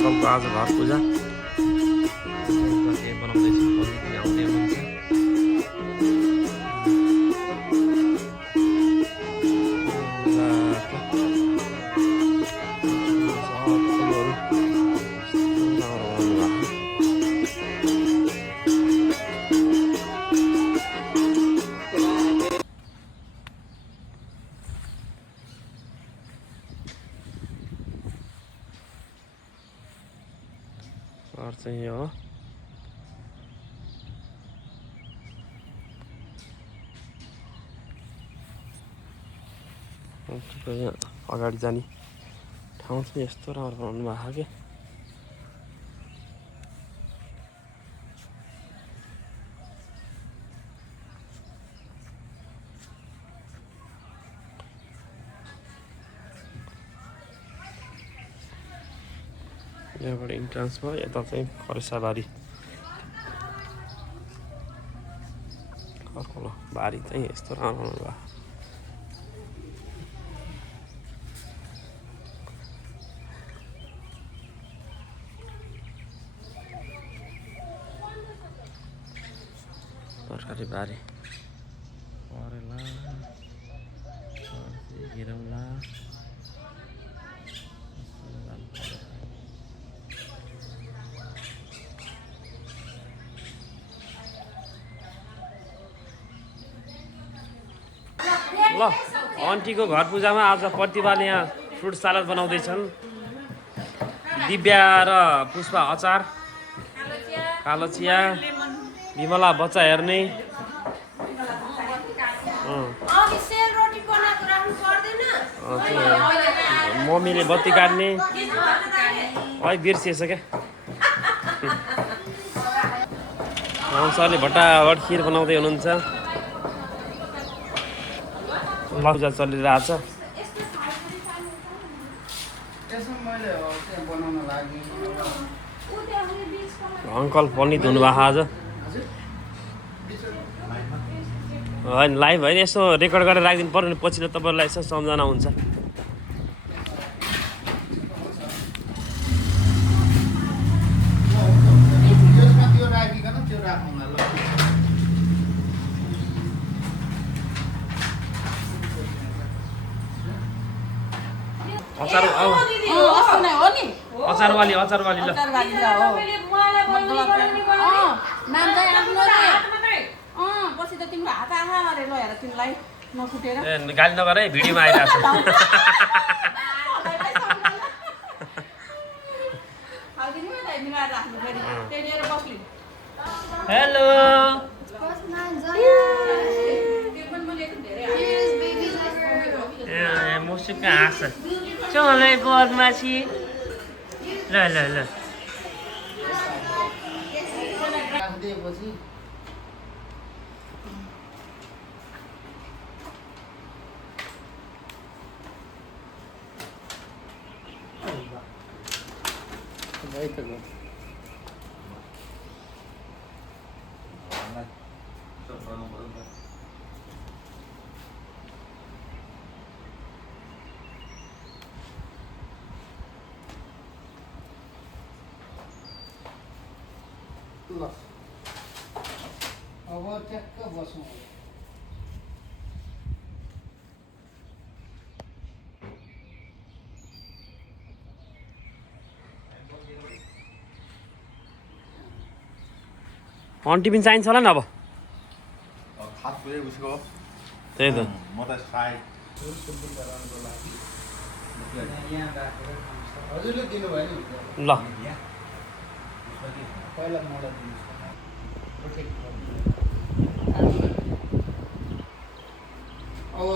अङ्कलको आज घर पूजा बनाउँदैछु आउने हुनुहुन्छ। घर चाहिँ यो हो। अगाडि जाने ठाउँ चाहिँ यस्तो राम्रो बनाउनु भएको क्या। यहाँबाट इन्ट्रान्स भयो, यता चाहिँ खरेसाबारी अर्को बारी चाहिँ यस्तो राम्रो भयो। तरकारी बारी करेला हिरौला ल आन्टीको घर पूजामा आज प्रतिभाले यहाँ फ्रुट सलाद बनाउँदैछन्। दिव्या र पुष्पा अचार, कालो चिया, विमला बच्चा हेर्ने, मम्मीले बत्ती काट्ने, अलिक बिर्सिएछ क्या। सरले भट्टाभट खिर बनाउँदै हुनुहुन्छ। पूजा चलिरहेछ। अङ्कल पण्डित हुनुभएको आज होइन, लाइभ होइन, यसो रेकर्ड गरेर राखिदिनु पर्यो नि, पछि त तपाईँहरूलाई यसो सम्झना हुन्छ। अचारवाली अचारवाली ल गाली नगर है, भिडियोमा आइरहेको छ। हेलो मुसुक हाँस चलै बदमासी। ल ल ल अब ट्याक्क बसौँ। आन्टी पनि चाहिन्छ होला नि अब। त्यही त हजुरले दिनुभयो नि ल पहिला मलाई दिनुहोस्। अब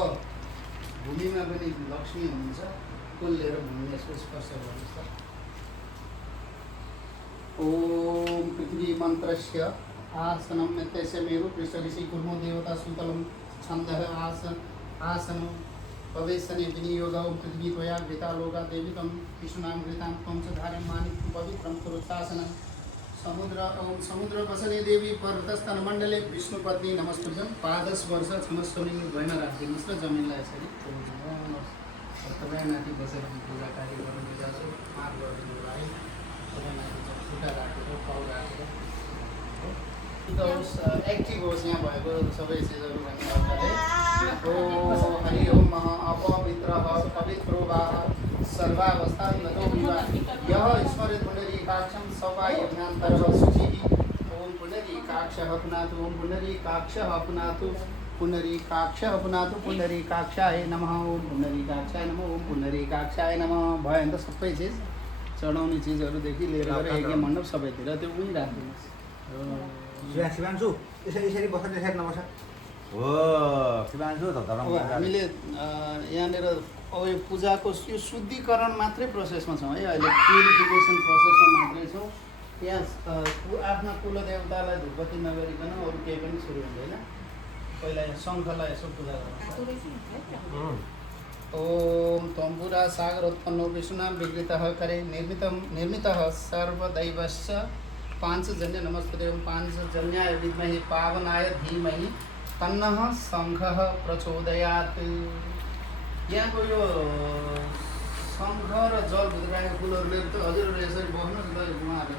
भूमिमा पनि लक्ष्मी हुनुहुन्छ, कोल्लेर भूमि यसको स्पर्श गर्नुहोस् त। ओम पृथ्वी मन्त्रस्य आसनं यस्य मेरु पृष्ठऋषि कुर्मो देवता सुतलं छन्दः आसनं पवेशने विनियोगौ पृथ्वी त्वया घृता लोका देवितं विष्णुनां घृतां त्वं च धारं मानिकं पवित्रं कुरुतासनं समुद्र वसने देवी पर्वतस्थानमण्डले विष्णुपत्नी नमस्तुभ्यं। पादस्पर्श क्षमस्वमी ध्वैमा राखिदिनुहोस् र जमिनलाई यसरी तपाईँ माथि बसेर पूजा कार्य गर्नु दिँदछु। माफ गरिदिनुलाई एक्टिभ होस् यहाँ भएको सबै चिजहरू भन्ने अर्काले ओ हरि ओम महा अपवित्रः पवित्रो वा सर्वावस्था नतो विवा यः स्मरेत् पुण्डरीकाक्षं सवायभ्यन्तरः शुचिः ओम पुण्डरीकाक्षः पुनातु ओम पुण्डरीकाक्षः पुनातु पुण्डरीकाक्षः पुनातु पुण्डरीकाक्षाय नमः ओम पुण्डरीकाक्षाय नमः ओम पुण्डरीकाक्षाय नमः भयो भने त सबै चिज चढाउने चिजहरूदेखि लिएर गएर यज्ञ मण्डप सबैतिर त्यो उही राखिदिनुहोस् शिवांशु यसरी बस्छ त्यसरी नबस्छ हो शिवांशु अब हामीले यहाँनिर अब यो पूजाको यो शुद्धिकरण मात्रै प्रोसेसमा छौँ है अहिले प्युरिफिकेसन प्रोसेसमा मात्रै छौँ यहाँ आफ्ना कुलदेवतालाई धुपबत्ती नगरिकन अरू केही पनि सुरु हुँदैन पहिला यहाँ शङ्खलाई यसो पूजा गर्नु ओम तम्बुरा सागरोत्पन्नो विष्णुनाम विकृतः करे निर्मितः सर्वदैवश्च पांचजन्य नमस्ते पांचजन्याय विद्महे पावनाय धीमहि तन्नः शङ्खः प्रचोदयात् यहाँको यो शङ्ख र जल भित्राएको फुलहरूले त हजुरहरूले यसरी बस्नुहोस् न उहाँहरू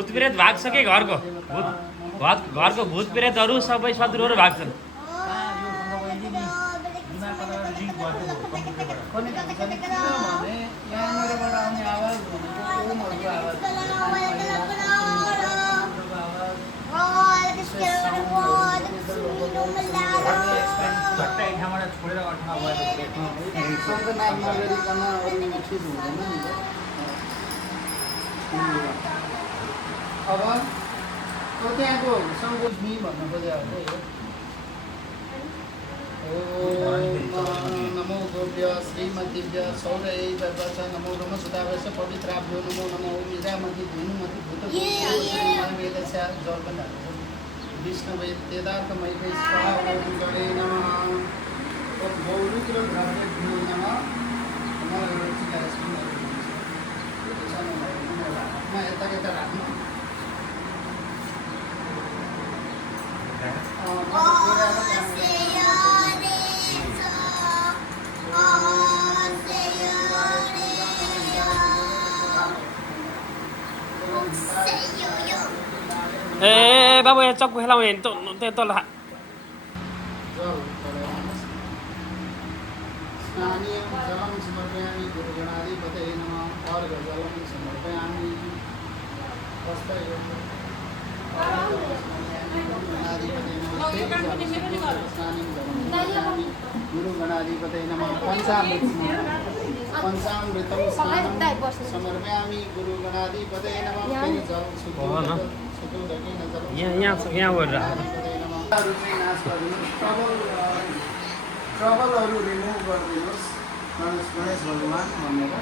भूत प्रेत भाग्छ के घरको घरको भूत प्रेतहरू सबै शत्रुहरू भाग्छन् यहाँनिरबाट आउने आवाज भनेको ओमहरूको आवाज शङ्खनाद नगरिकन अरू चिज हुँदैन नि त अब त्यहाँको सङ्गोष्मी भन्नु खोजे नमो गोभ्य श्रीमतीभ्य सौरैव च नमो नमः सुतावश्य पवित्राभ्यो नमो नमो मीरामती धुनुमती भूतवेदस्या जलबन्ध विष्णवे तेदार्थमयकै स्वाहावरे नमः ओम गौरुद्रभ्राभ्यो नमः म यता यता राख्नु ए बाबु यहाँ चक्कु खेलाउने तल स्नानीयं जलं समर्पयामि गुरुगणाधिपतये नमः अर्घ्यजलं समर्पयामि गुरुगणाधिपतये नमः पंचामृतं समर्पयामि गुरुगणाधिपतये नमः यहाँ गरेर ट्रबलहरू रिमुभ गरिदिनुहोस् गणेश भगवान् भनेर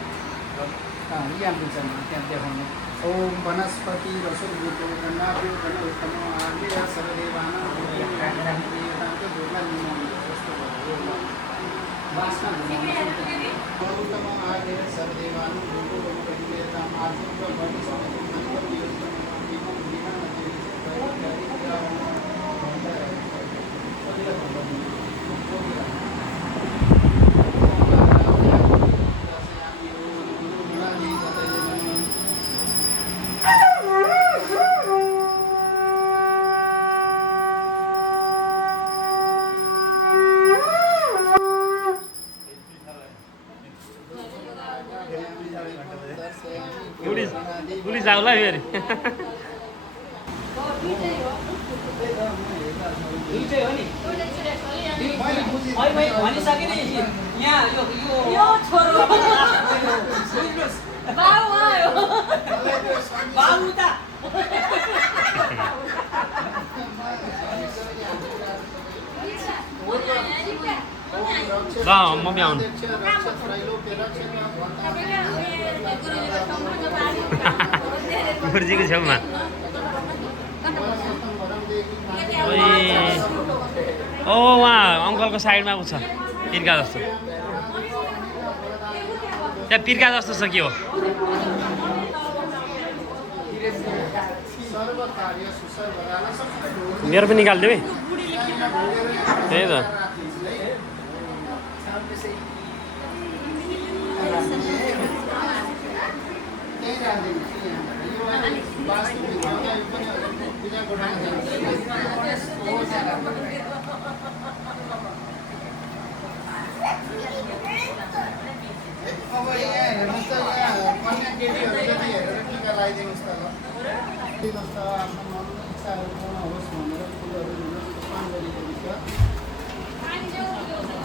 यहाँ बुझ्छन् त्यहाँ देखाउनु ओम वनस्पति रसोद्भूतो गन्नाभ्यो गण उत्तम आर्य सर्वदेवानां देवताको दुर्गा निमन जस्तो भयो वासना उत्तम आर्य सर्वदेवानां देवतां आर्य भवति पुलिस आउला फेरि भनिसके नि यहाँ यो छोरो बाबु आयो बाबु त ल मम्मी आउनु गुरुजीको छेउमा ओ उहाँ अङ्कलको साइडमा उ छ पिर्का जस्तो त्यहाँ पिर्का जस्तो छ के हो सर्व कार्य सुसर्वदाना सबै ढोल मेरो पनि निकालिदिऊ है त्यही त अब यहाँ हेर्नुहोस् त यहाँ कन्या केटीहरू जति हेरेर टिका लगाइदिनुहोस् त ल दिनुहोस् त आफ्नो मन इच्छाहरू पूर्ण होस् भनेर फुलहरू दिनुहोस् पुष्पाञ्जली दिनुहोस्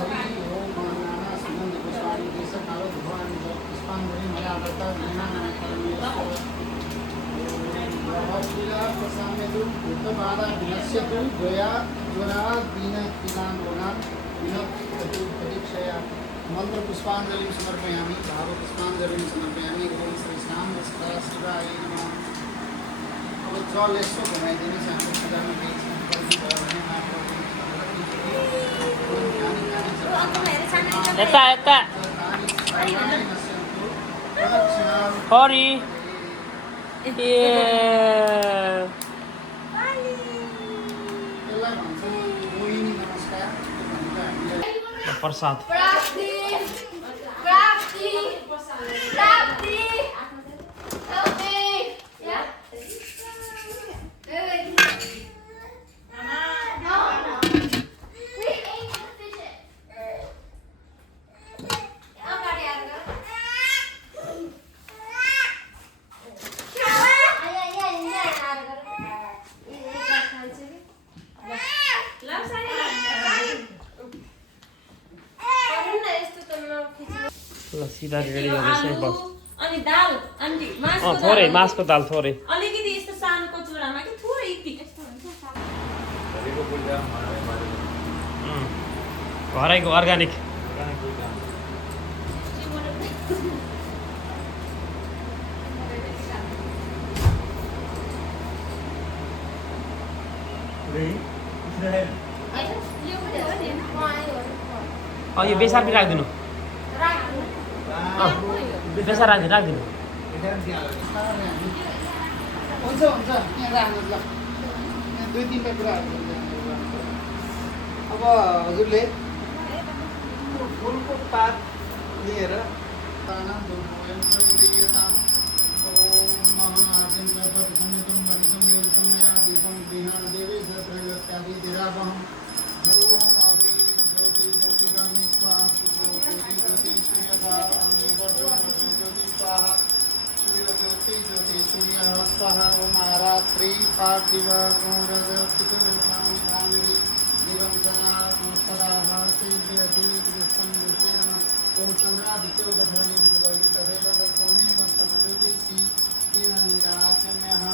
हरि ओम महानाना सुगन्ध पुष्पाणि देश कालो भगवान् पुष्पाञ्जली मया दत्ता वीणानां परमेश्वर प्रसामेतु भूतबाधा विनश्यतु जया ज्वरा दीन पीडां रोगान् विनश्यतु परीक्षया मंत्र पुष्पांजलि समर्पयामि भाव पुष्पांजलि समर्पयामि ओम श्री श्याम सदा शिवाय नमः अब जल यसो घुमाइदिनुहोस् हाम्रो पूजामा केही यता यता हरि प्रसाद प्राप्ति ल सिधा रेडी गर्दैछ है बस अनि दाल आन्टी थोरै मासको दाल थोरै अलिकति यस्तो सानो कचौरामा कि थोरै यति घरैको अर्ग्यानिक यो बेसार पनि राखिदिनु बेसार राखिदिनु हुन्छ हुन्छ यहाँ राख्नुहोस् ल यहाँ दुई तिनवटा कुराहरू अब हजुरले फुलको पात लिएर स्वाहा ओम आरात्रि पार्थिव गौरज पितुर्भामि दिवं जना सदा सिद्ध्यति कृष्णं दुष्टेन ओम चन्द्रादित्यो दधरणि विदुरहि तदेव तत्त्वमे मस्तमज्योतिषि तेन निराचम्यः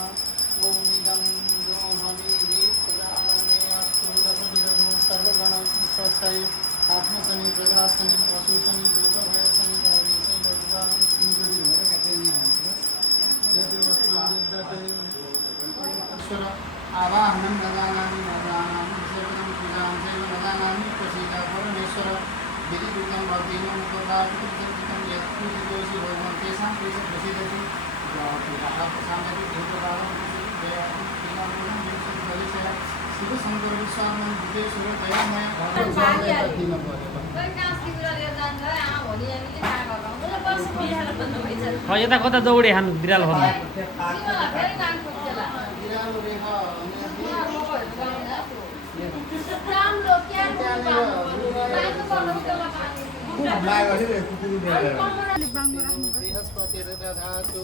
ओम इदं यो हविः प्रजानमे अस्तु दशभिरगो सर्वगणं स्वस्यै आत्मशनि प्रजाशनि पशुशनि भूतभयशनि धर्मेशनि भगवान् श्रीगुरु भएर कथेनी हुन्छ ईश्वर आवाहनं गजानानि भद्राणां सेवनं पूजां चैव गजानानि प्रसीदा परमेश्वर विधिपूर्णं भक्तिनं मुखपाठितं यत्पूजितोषि भगवान् तेषां तेषां प्रसीदति प्रसादति भूतकालं शिव शङ्कर विश्वात्मन विदेश्वर दयामय दिन पऱ्यो यता कता दौडे खानु बिरालो खानु बृहस्पति दधातु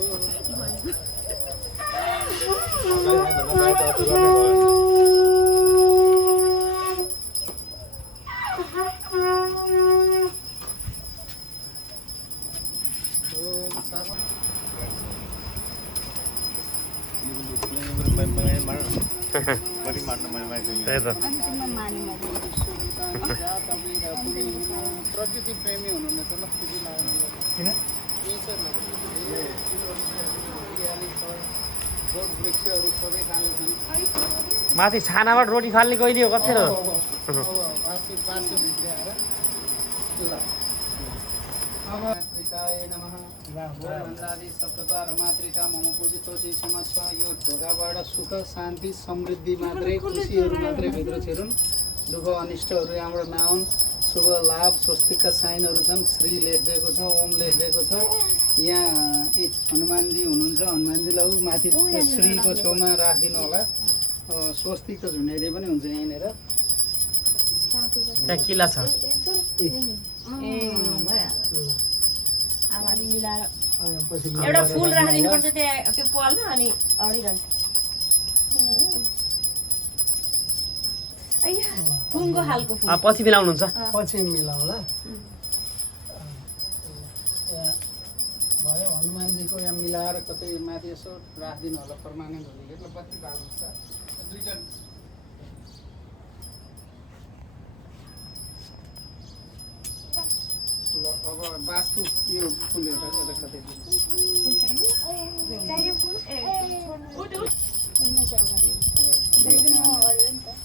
त्यही त प्रकृति प्रेमी हुनुहुने त ल खुसी लाग्नु बोट वृक्षहरू सबै खाले छन् माथि छानाबाट रोटी फाल्ने कहिले हो कति र बाँसु भित्र आएर ल अब विनायकाय नमः नन्दादि सप्तद्वार मातृका मम पूजितोषी क्षमस्व यो ढोकाबाट सुख शान्ति समृद्धि मात्रै खुसीहरू मात्रै भित्र छिरुन् दुःख अनिष्टहरू यहाँबाट नआउन् शुभ लाभ स्वस्तिकका साइनहरू छन् श्री लेखिदिएको छ ओम लेखिदिएको छ यहाँ एक हनुमानजी हुनुहुन्छ हनुमानजीलाई माथि श्रीको छेउमा राखिदिनु होला स्वस्तिक त झुन्याइदिए पनि हुन्छ यहाँनिर त्यहाँ किल्ला छ एउटा फुल राखिदिनुपर्छ त्यहाँ त्यो पालमा अनि अडिरहन्छ फुङको खालको फुल पछि मिलाउनुहुन्छ पछि मिलाउँला भयो हनुमानजीको यहाँ मिलाएर कतै माथि यसो राखिदिनु होला पर्मानेन्ट हुने कि बत्ती बाल्नुहोस् त दुईवटा ल अब वास्तु यो फुल यता कतै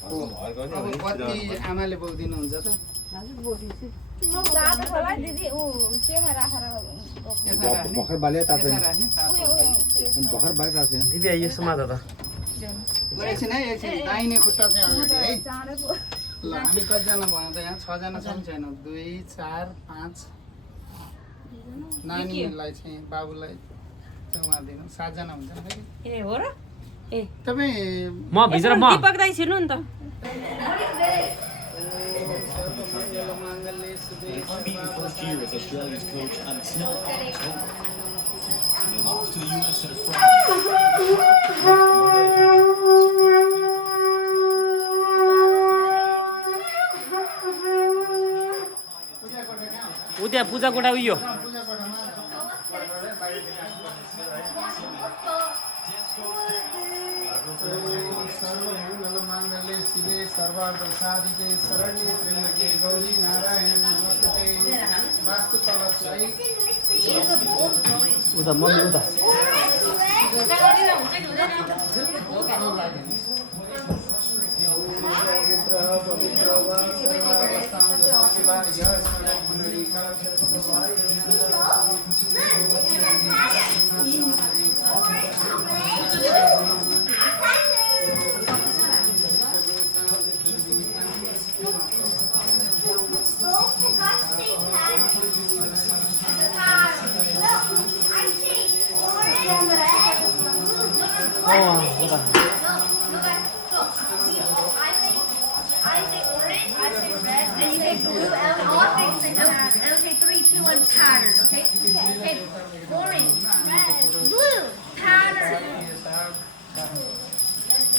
अब कति आमाले बोकिदिनुहुन्छ त भर्खर बाले तातो राख्ने भर्खर बाले तातो छैन दिदी यो समाज त एकछिन है एकछिन दाहिने खुट्टा चाहिँ अगाडि है ल हामी कतिजना भयो त यहाँ 6 जना छौँ छैन 2 4 5 नानीलाई चाहिँ बाबुलाई चाहिँ उहाँ दिनु 7 जना हुन्छ नि ए हो र ए तपाईँ म भित्र म दीपक दाइ छिर्नु नि त सर्वमङ्गलमाङ्गल्ये शिवे First year as Australia's coach until October. And they lost to the US in a उद्या पूजा कोठा उयो सर्वमङ्गलमाङ्गल्ये शिवे सर्वार्थसाधिके शरण्ये त्र्यम्बके गौरी नारायण नमस्ते वास्तुकलशलाई उता मम्मी उता Okay, 3, 2, 1, pattern, okay? Okay, orange, red, blue, pattern.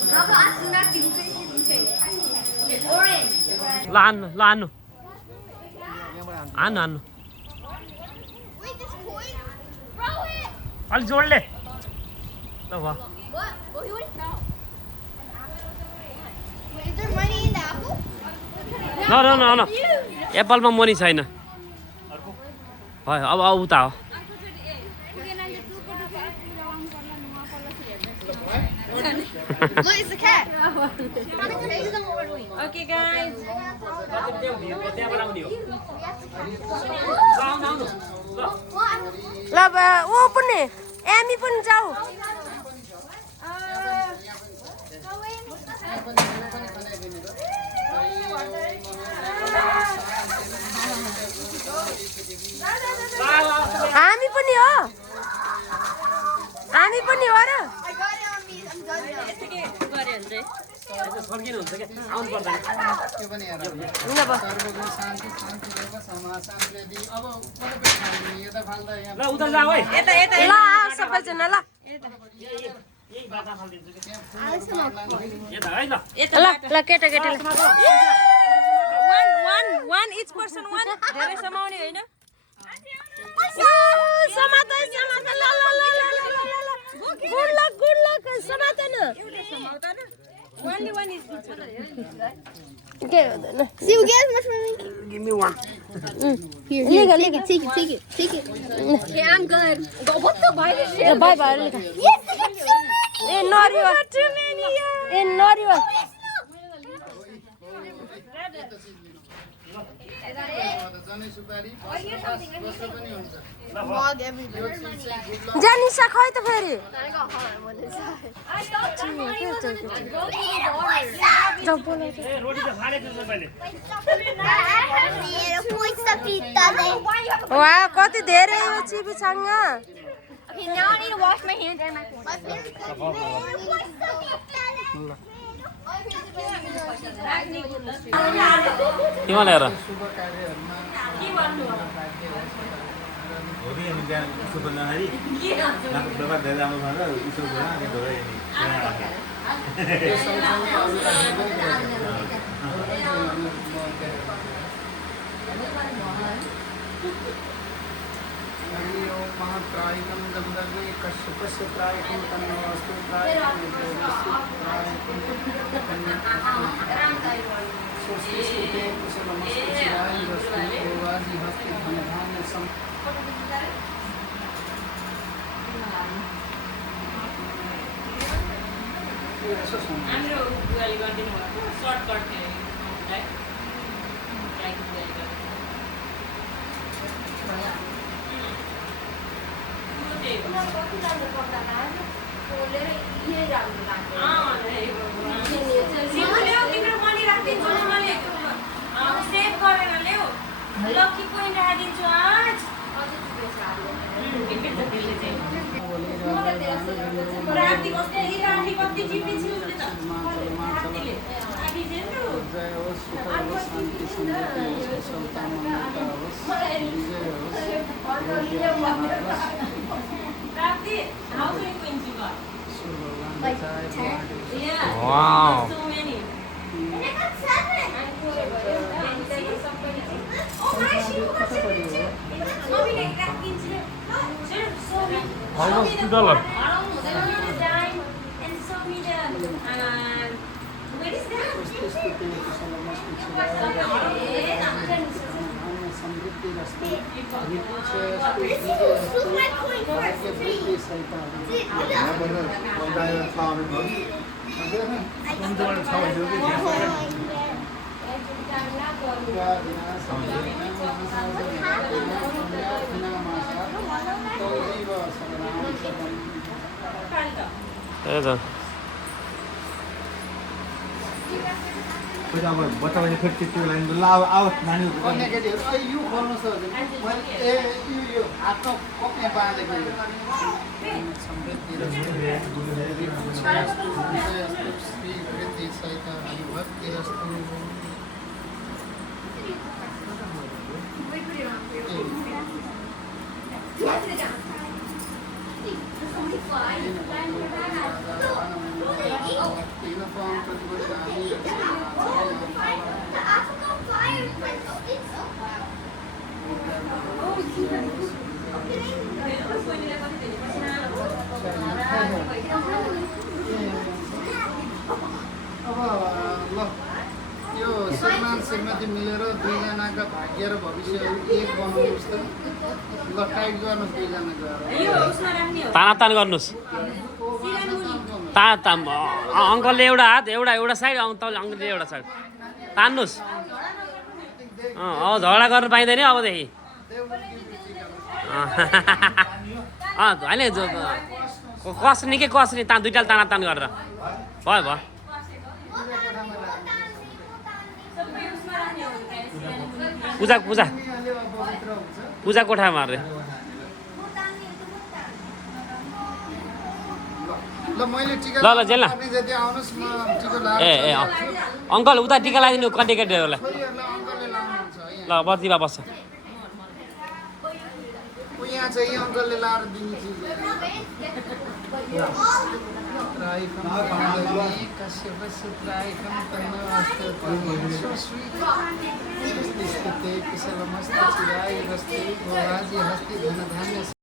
Papa, I'm not even finishing. Okay, orange, red. ल हान्नु हान्नु हान्नु Wait, this coin? Throw it! अलि जोडले ल भयो What? What do you want? No. Wait, is there money in the apple? न एप्पलमा money छैन भयो अब उता हो Look, it's the cat. Okay guys What? ल ऊ पनि एमी पनि जाऊ हामी पनि हो र I got it on me. I'm done now. फर्किनुहुन्छ क्या आउनु पर्दैन के पनि हेर ल ब सर्वगुण शान्ति शान्ति देव समाज शान्ति दि अब कता पनि खानु यता फाल्दा यहाँ ल उता जाऊ है यता यता ल सबैजना ल यही बाटा फालिदिन्छु क्या यता है ल यता ल ल केटाकेटीले वान इच पर्सन वान धेरै समाउने होइन समाते समाते ल ल ल गुड लक समाते न वानली वान इज के हुँदैन See, we get as much money. Give me one Here, take it, take it, take it, take it. Okay, I'm good. What the bite is ल बाई बाई लेख Yes, I got too many. ए नरिवल ए नरिवल जनै सुपारी बस्नु पनि हुन्छ जानिसा खै त फेरि जाऊ बोला वा कति धेरै हो चिबीसँग Okay, now I need to wash my hands and my केमा ल्याएर शुभ कार्यहरूमा होली अनि बिहान उसो बोल्दाखेरि बेकार धेरै राम्रो भनेर उसो बोल्न अनि धेरै महात्रायिकं गन्धर्वे कश्यपस्य त्रायकं तन्नमस्तु त्रायकं स्वस्तिस्ते कुशलमस्तु चिराय वस्तु गोवाजी हस्ते धनधान्य सम यसो सुन्नु हाम्रो बुवाले गरिदिनु भएको सर्टकट है सेभ गरेर ल्याऊ लकी पोइन्ट राखिदिन्छु आज राति बस्ने राति कति जित्ने छु उसले त जय होस् सुख होस् शान्ति समृद्धि होस् कुशलता मङ्गलता होस् विजय होस् राति how many points you got भगवान चाहे Yeah. Wow. So many. And I got 7. Oh my, she got 7 too. Mommy like that means so many. How much $2? Dime and show me the what is that? स्वस्तिस्ते कुशलमस्तु चिराय समृद्धि रस्ते विपुलस्ते विजयस्तु भाग्यवृद्धि सहिता त्यही त फेरि अब बच्चाले फेरि त्यो लाइन ल अब नानीहरू अन्य केटीहरू अहिले यो खोल्नु छ मैले यो हातमा कपी बाँधेको समृद्धि श्री वृद्धि सहित हरिभक्ति अस्तु अब ल यो श्रीमान श्रीमती मिलेर दुईजनाका भाग्य र भविष्य एक बनाउनुहोस् त ल टाइट गर्नुहोस् दुईजनाको यो उसमा राख्ने हो तानातान गर्नुहोस् ताम अङ्कलले एउटा हात एउटा साइड तपाईँले अङ्कलले एउटा साइड तान्नुहोस् अब झगडा गर्नु पाइँदैन है अबदेखि होइन कसनी के कसनी दुइटाले तानातान गरेर भयो भयो पूजा पूजा पूजा कोठामा अरे ल मैले टिका ल जेल न जति आउनुहोस् म टिका ए अङ्कल उता टिका लगाइदिनु कन्टेक्टरहरूलाई छोरीहरूलाई अङ्कलले लाउनुहुन्छ है ल बत्तीमा बस्छ यहाँ चाहिँ अङ्कलले लाएर दिने चिज कुशलमस्तु चिराय रस्ते गोराजी हस्ते धन धान्य